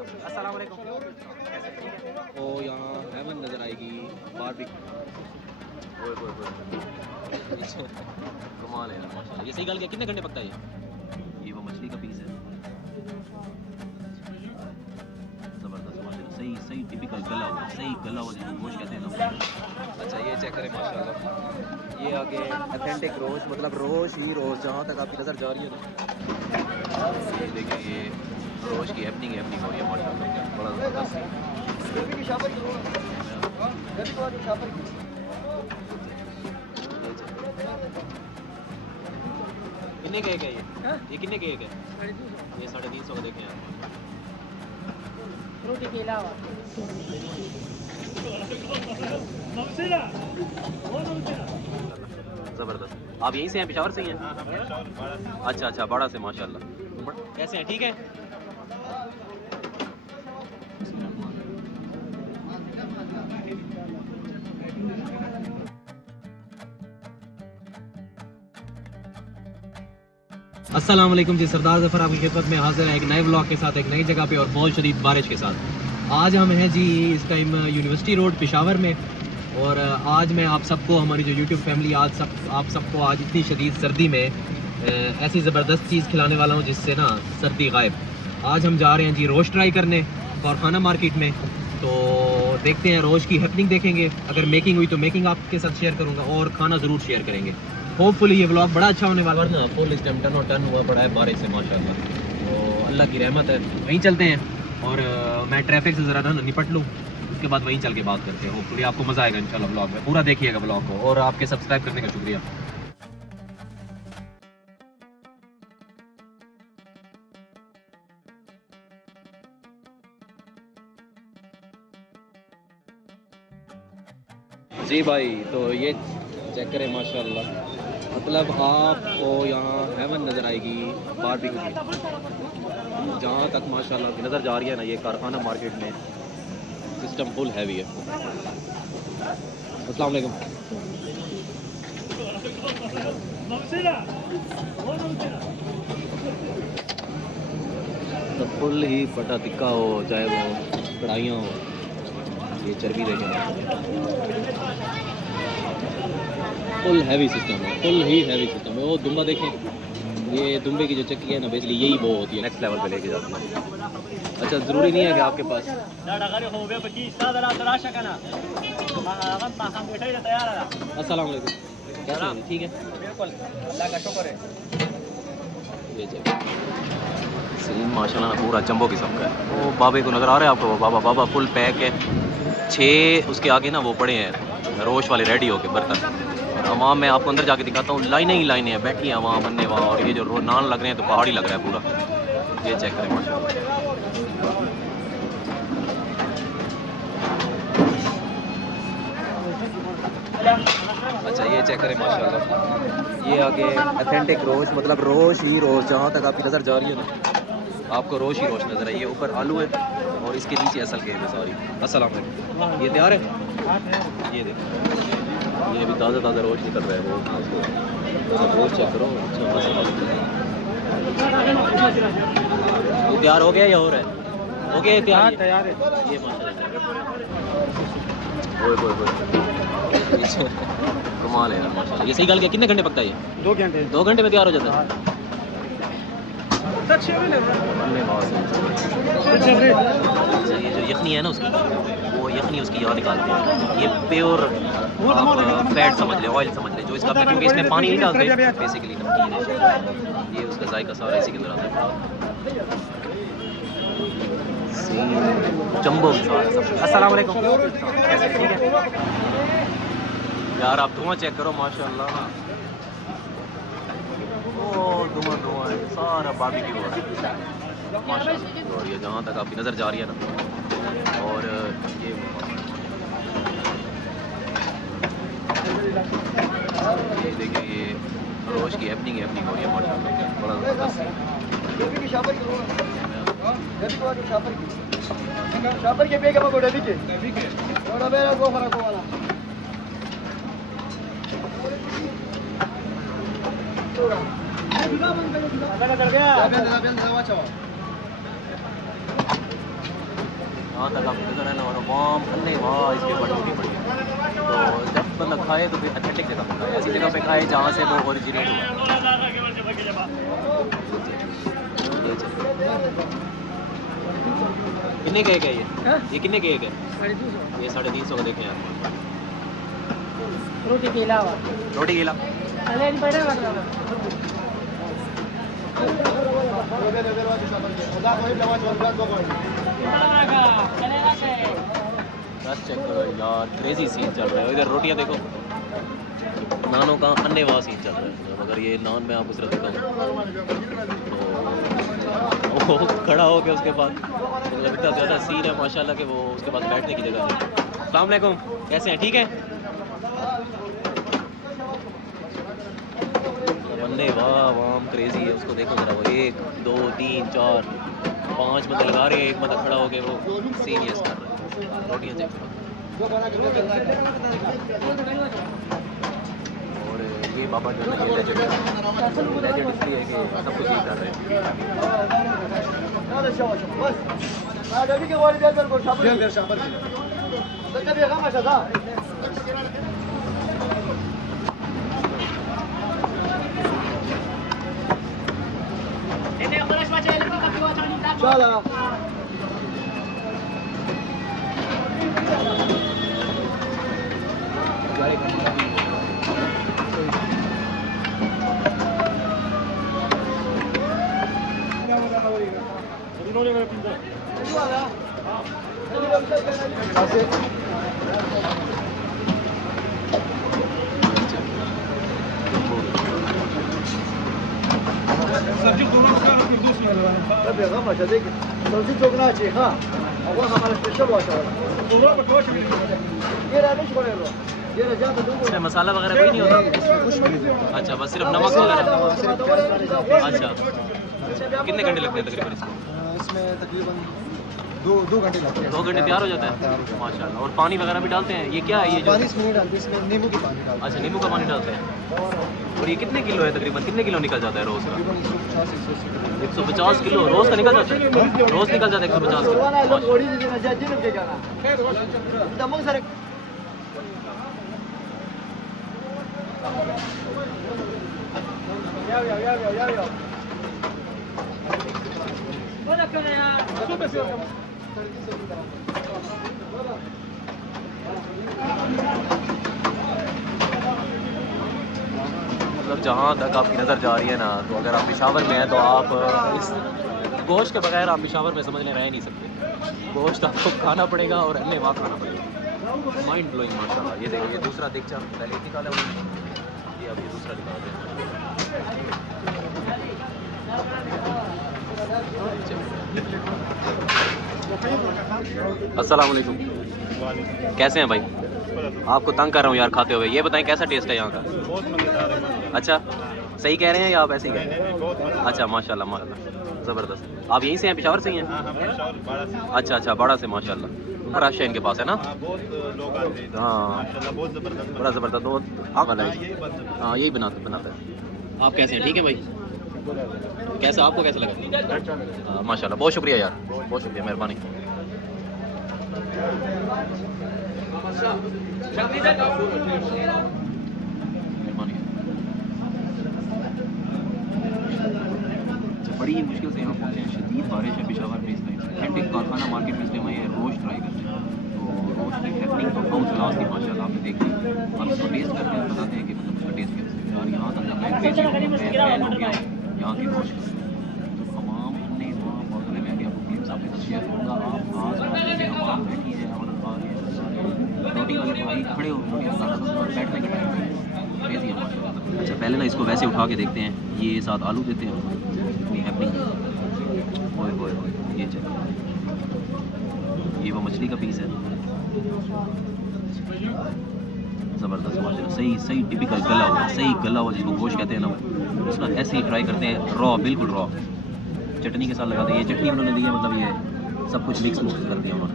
अस्सलाम वालेकुम। तो यहाँ हेवन नज़र आएगी बारबेक्यू। ओए ओए ओए कमाल है यार माशाल्लाह। ये सही गल गया, कितने घंटे पकता है ये वो मछली का पीस है, ज़बरदस्त माशाल्लाह। सही सही टिपिकल गला हुआ, सही गला हुआ जिसको गोश्त कहते हैं ना। अच्छा ये चेक करें माशाल्लाह, ये आगे ऑथेंटिक रोश, मतलब रोश ही रोश जहाँ तक आपकी नज़र जा रही है ना। ये देखिए ये रोश की हैपनिंग हो रही है माशाल्लाह, बड़ा ज़बरदस्त। कितने के एक है ये कितने के एक है? ये 350 का देखें आप। रोटी के अलावा ज़बरदस्त। आप यहीं से हैं, पेशावर से ही हैं? अच्छा अच्छा, बाड़ा से माशाल्लाह। कैसे हैं, ठीक है? अस्सलाम वालेकुम जी, सरदार ज़फ़र आपकी खिदमत में हाजिर है एक नए व्लॉग के साथ, एक नई जगह पे और बहुत शदीद बारिश के साथ। आज हम हैं जी इस टाइम यूनिवर्सिटी रोड पेशावर में, और आज मैं आप सबको, हमारी जो यूट्यूब फैमिली, आप सबको आज इतनी शदीद सर्दी में ऐसी ज़बरदस्त चीज़ खिलाने वाला हूँ जिससे ना सर्दी गायब। आज हम जा रहे हैं जी रोश ट्राई करने कारखाना मार्केट में। तो देखते हैं रोश की हैपनिंग देखेंगे, अगर मेकिंग हुई तो मेकिंग आपके साथ शेयर करूँगा और खाना ज़रूर शेयर करेंगे। होपफुली ये व्लॉग बड़ा अच्छा होने वाला है ना। फुल इस टाइम टन हुआ पड़ा है बारिश से माशाल्लाह, तो अल्लाह की रहमत है। वहीं चलते हैं और मैं ट्रैफिक से ज़रा ना निपट लूँ, उसके बाद वहीं चल के बात करते हैं। होपफुली आपको मज़ा आएगा इंशाल्लाह व्लॉग में, पूरा देखिएगा व्लॉग को, और आपके सब्सक्राइब करने का शुक्रिया। जी भाई, तो ये चेक करें माशाल्लाह, मतलब आपको यहाँ हेवन नज़र आएगी बारबेक्यू की। जहाँ तक माशाल्लाह की नज़र जा रही है ना, ये कारखाना मार्केट में सिस्टम फुल हैवी है। अस्सलाम वालेकुम। तो फुल ही फटा तिक्का हो, चाहे वो कढ़ाइयाँ हो, ये चर्बी देखें, फुल हैवी सिस्टम है, फुल ही हैवी सिस्टम है। वो दुम्बा देखें, ये दुम्बे की जो चक्की है ना, बेसिकली यही वो होती है, नेक्स्ट लेवल पे लेके जाती है। अच्छा, ज़रूरी नहीं है कि आपके पास। अस्सलाम वालेकुम, कैसे हैं? ठीक है, बिल्कुल अल्लाह का शुक्र है। ये सीन माशाल्लाह पूरा जंबो किस्म का है। वो बाबे को नज़र आ रहा है आपको? बाबा फुल पैक है। 6 उसके आगे ना वो पड़े हैं रोश वाले रेडी होके बर्तन। अवाम मैं आपको अंदर जाके दिखाता हूँ, लाइनें ही लाइनें हैं, बैठी हैं अवाम बनने वहाँ। और ये जो नान लग रहे हैं तो पहाड़ी लग रहा है पूरा। ये चेक करें माशाल्लाह। अच्छा ये चेक करें माशाल्लाह, ये आगे ऑथेंटिक रोश, मतलब रोश ही रोश जहाँ तक आपकी नज़र जा रही है ना, आपको रोश ही रोश नज़र है। ये ऊपर आलू है और इसके नीचे असल के है। सॉरी, अस्सलाम वालेकुम। ये तैयार है? ये देखो, ये भी ताज़ा ताज़ा रोश निकल रहा है। वो रोश चेक करो। अच्छा मसाला ये तैयार हो गया या हो रहा है? हो गया तैयार? तैयार है ये माशाल्लाह। ओए ओए ओए कमाल है यार माशाल्लाह। ये सही गल गया, कितने घंटे पकता है ये? 2 घंटे 2 घंटे में तैयार हो जाता है। अच्छा, ये जो यखनी है ना उसकी, वो यखनी उसकी यहाँ निकालते हैं। ये प्योर फैट समझ ले, ऑयल समझ ले जो इसका, क्योंकि इसमें पानी नहीं डालते बेसिकली, नमकीन है। ये उसका जायका सारा इसी के अंदर आता है। जंबो अस्सलाम वालेकुम, कैसे हैं? ठीक है यार, आप धुआं चेक करो माशाल्लाह। ओ धुआं है, सारा बारबेक्यू हो रहा है माशाल्लाह। और ये जहाँ तक आपकी नज़र जा रही है ना, और ये देखिए ये रोश की हैपनिंग हो रही है माशाल्लाह, बड़ा ज़बरदस्त। यहाँ तक आप नजर आना और वाम अन्ने वहाँ इसके ऊपर टूटी पड़ी है। तो जब बंदा खाए तो फिर अथेंटिक जगह पे खाए, ऐसी जगह पे खाए जहाँ से वो ओरिजिनेट हुआ। कितने का एक है ये कितने का एक है? 250। ये 350 का देखें यार। रोटी के अलावा रोटी केला चेक करो यार, क्रेजी सीन चल रहा है। इधर रोटियां देखो, नानों का अन्नेवाह सीन चल रहा है। मगर ये नान मैं आपको सिर्फ दिखाऊँ तो वो खड़ा हो के उसके बाद मतलब इतना ज़्यादा सीन है माशाल्लाह कि वो उसके बाद बैठने की जगह नहीं। अस्सलाम वालेकुम, कैसे हैं? ठीक है। अन्नेवाह वाम क्रेजी है, उसको देखो जरा। वो 1 2 3 4 5 बंदे लगा रहे हैं, एक बंदा खड़ा हो के वो सीन यस कर रहा है। रोटियाँ चेक करो। और ये बाबा जो है ये लेजेंड इसलिए है कि सब कुछ यही कर रहे हैं। सब्जी दोनों का सब्जी चोकना चाहिए। हाँ वो हमारा स्पेशल वाशर इसमें मसाला वगैरह कोई नहीं होता? अच्छा, बस सिर्फ नमक वगैरह। अच्छा, कितने घंटे लगते हैं तकरीबन इसको? इसमें तकरीबन 2 घंटे लगते हैं। 2 घंटे तैयार हो जाता है माशाल्लाह। और पानी वगैरह भी डालते हैं? ये क्या है ये जो? पानी इसमें नहीं डालते, इसमें नींबू की पानी डालते हैं। अच्छा, नींबू का पानी डालते हैं। और ये कितने किलो है तकरीबन? कितने किलो निकल जाता है रोज़ का? 150 किलो रोज़ का निकल जाता है? रोज़ निकल जाता है 150 किलो। मतलब जहाँ तक आपकी नज़र जा रही है ना, तो अगर आप पेशावर में हैं तो आप इस गोश्त के बगैर आप पेशावर में समझ लें रह नहीं सकते। गोश्त आपको खाना पड़ेगा और अन्य वहाँ खाना पड़ेगा। माइंड ब्लोइंग माशाल्लाह। ये देखो, ये दूसरा दिखचा पहले निकाला उन्होंने, ये अब ये दूसरा निकालते हैं। अस्सलाम वालेकुम, कैसे हैं भाई? आपको तंग कर रहा हूँ यार खाते हुए। ये बताएं कैसा टेस्ट है यहाँ का? अच्छा, सही कह रहे हैं या आप ऐसे ही कह रहे हैं? अच्छा माशाल्लाह माशाल्लाह, ज़बरदस्त। आप यहीं से हैं, पेशावर से ही हैं? अच्छा अच्छा, बाड़ा से माशाल्लाह। बड़ा शहर के पास है ना? हाँ, बड़ा ज़बरदस्त। तो आप वाला है? हाँ, यही बनाता है। आप कैसे हैं? ठीक है भाई। कैसा, आपको कैसा लगा? माशाल्लाह, बहुत शुक्रिया यार, बहुत शुक्रिया, मेहरबानी। बड़ी मुश्किल से यहाँ पहुँचे हैं, शदीद बारिश है पेशावर में इस टाइम। एंटिक कारखाना मार्केट में इसलिए हमारे रोस्ट ट्राई करते हैं, तो रोस्ट की हैपनिंग तो बहुत क्लास थी माशाल्लाह। आपने देखी, आप इसको टेस्ट करके आप बताते हैं कि मतलब उसका टेस्ट कैसे है। और यहाँ तक मैं क्रेजी हो गया यहाँ की रोस्ट का। तो तमाम हमने वहाँ मौके में आके आपको क्लिप्स आपके साथ शेयर करूँगा। आप आज आवाम बैठी है और रोटी वाले भाई खड़े हो बैठने के टाइम क्रेजी है माशाल्लाह। अच्छा, पहले ना इसको वैसे उठा के देखते हैं, ये साथ आलू देते हैं इतनी हैपनिंग। ओए ओए ओए, ये चल, ये वो मछली का पीस है, ज़बरदस्त माशाल्लाह। सही सही टिपिकल गला हुआ, सही गला हुआ जिसको गोश्त कहते हैं ना, उसका ऐसे ही ट्राई करते हैं, रॉ, बिल्कुल रॉ। चटनी के साथ लगाते हैं। ये चटनी उन्होंने दी है, मतलब ये सब कुछ मिक्स कर दिया उन्होंने।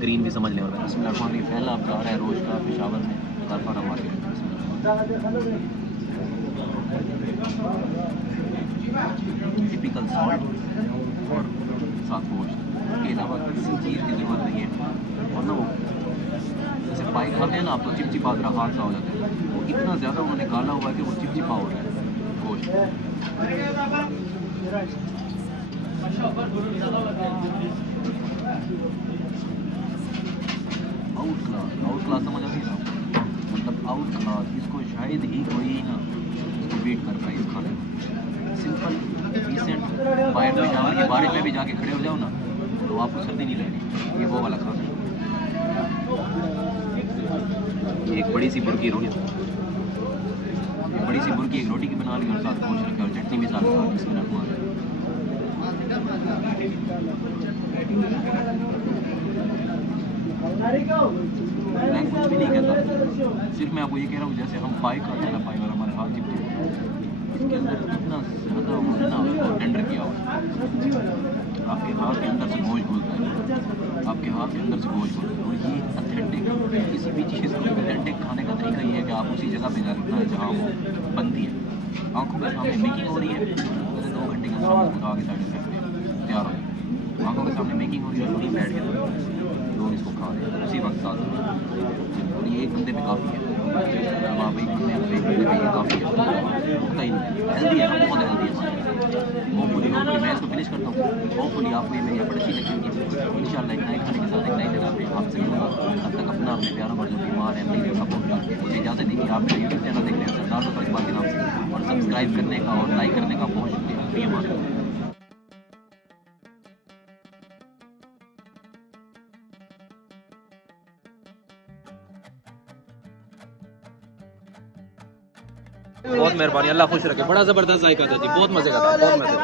ग्रीन भी समझ लें। और बिस्मिल्लाह पहला आप जा रहा है रोज़ का पेशावर में कारखाना मार्केट। टिपिकल सॉल्ट और साथ गोश्त के अलावा किसी चीज़ की ज़रूरत नहीं है। और ना वो जैसे पाई खाते हैं ना आप, तो चिपचिपा रहा हाथ सा हो जाता है, वो इतना ज़्यादा उन्होंने गाला हुआ है कि वो चिपचिपा हो रहा है गोश्त। आउट क्लास समझ आती है ना, मतलब आउट क्लास, इसको शायद ही कोई ना इसको बीट कर पाए इस खाने को। सिंपल डिसेंट बाहर पेशावर की बारिश में भी जाके खड़े हो जाओ ना तो आपको सर्दी नहीं लगेगी। ये वो वाला खाना है। एक बड़ी सी बुर्की रोटी, एक बड़ी सी बुर्की एक रोटी की बना ली और साथ गोश्त रखे और चटनी भी साथ खा। बिस्मिल्लाह। मैं कुछ भी नहीं कहता, सिर्फ मैं आपको ये कह रहा हूँ जैसे हम पाई खाते हैं ना, पाई और हमारे हाथ चिपके, इसके अंदर इतना ज़्यादा उन्होंने ना उसको टेंडर किया हुआ है। आपके हाथ के अंदर से गोश्त घुलता है, आपके हाथ के अंदर से गोश्त घुलता है। और ये अथेंटिक, किसी भी चीज़ को अथेंटिक खाने का तरीका ये है कि आप उसी जगह पे जाकर खाएं जहाँ वो बनती है। आंखों के सामने मेकिंग हो रही है, अगर 2 घंटे के अंदर हम उसको उठा के साइड में रखते हैं, तैयार हो। आंखों के सामने मेकिंग हो रही है और वहीं बैठ के लोग इसको खा रहे हैं उसी वक्त साथ। और ये एक बंदे पे काफ़ी है, अब आप एक बंदे पे ये काफ़ी है, होता ही नहीं। हेल्दी है ना, बहुत हेल्दी है। होपफुली मैं इसको फिनिश करता हूँ। होपफुली आपको ये मेरी एफर्ट अच्छी लगेगी। इंशाल्लाह एक नए खाने के साथ एक नई जगह पे आपसे मिलूंगा। तब तक अपना अपने प्यारों पर जो बीमार है अपनी जगह पहुँचा मुझे इजाज़त दीजिए। आप मेरा यूट्यूब चैनल देख रहे हैं सरदार ज़फ़र इकबाल के नाम से, और सब्सक्राइब करने का और लाइक करने का बहुत शुक्रिया। प्रिय मानो। बहुत मेहरबानी, अल्लाह खुश रखे। बड़ा ज़बरदस्त जायका था जी, बहुत मज़े का था, बहुत मज़े का।